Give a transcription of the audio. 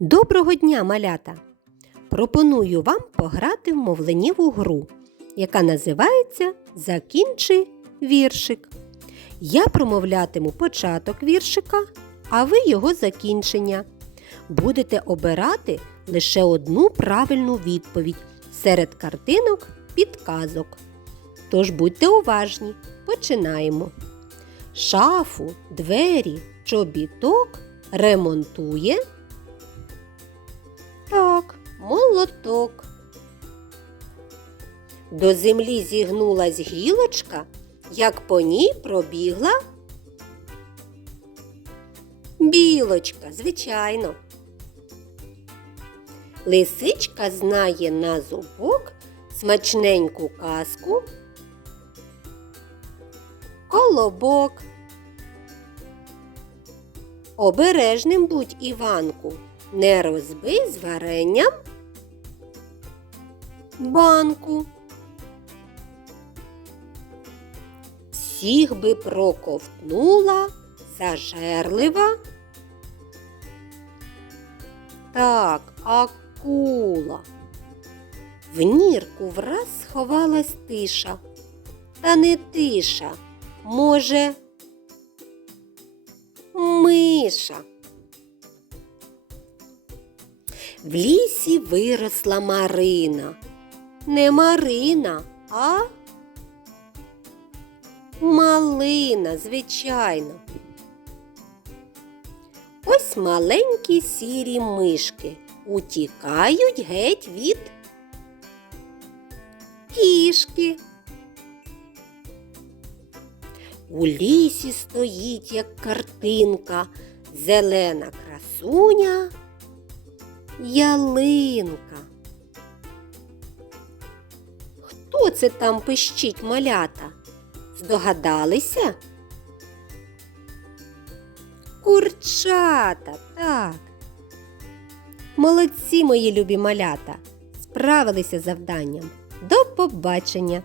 Доброго дня, малята! Пропоную вам пограти в мовленіву гру, яка називається Закінчи віршик. Я промовлятиму початок віршика, а ви його закінчення. Будете обирати лише одну правильну відповідь серед картинок підказок. Тож будьте уважні, починаємо. Шафу, двері, чобіток ремонтує. Молоток. До землі зігнулась гілочка, як по ній пробігла. Білочка, звичайно. Лисичка знає на зубок смачненьку казку. Колобок. Обережним будь Іванку, не розбий з варенням банку. Всіх би проковтнула зажерлива. Так, акула. В нірку враз сховалась тиша. Та не тиша, може, миша. В лісі виросла Марина. Не Марина, а малина, звичайно. Ось маленькі сірі мишки утікають геть від кішки. У лісі стоїть, як картинка, зелена красуня, ялинка. Хто це там пищить малята? Здогадалися? Курчата, так. Молодці, мої любі малята, справилися завданням. До побачення!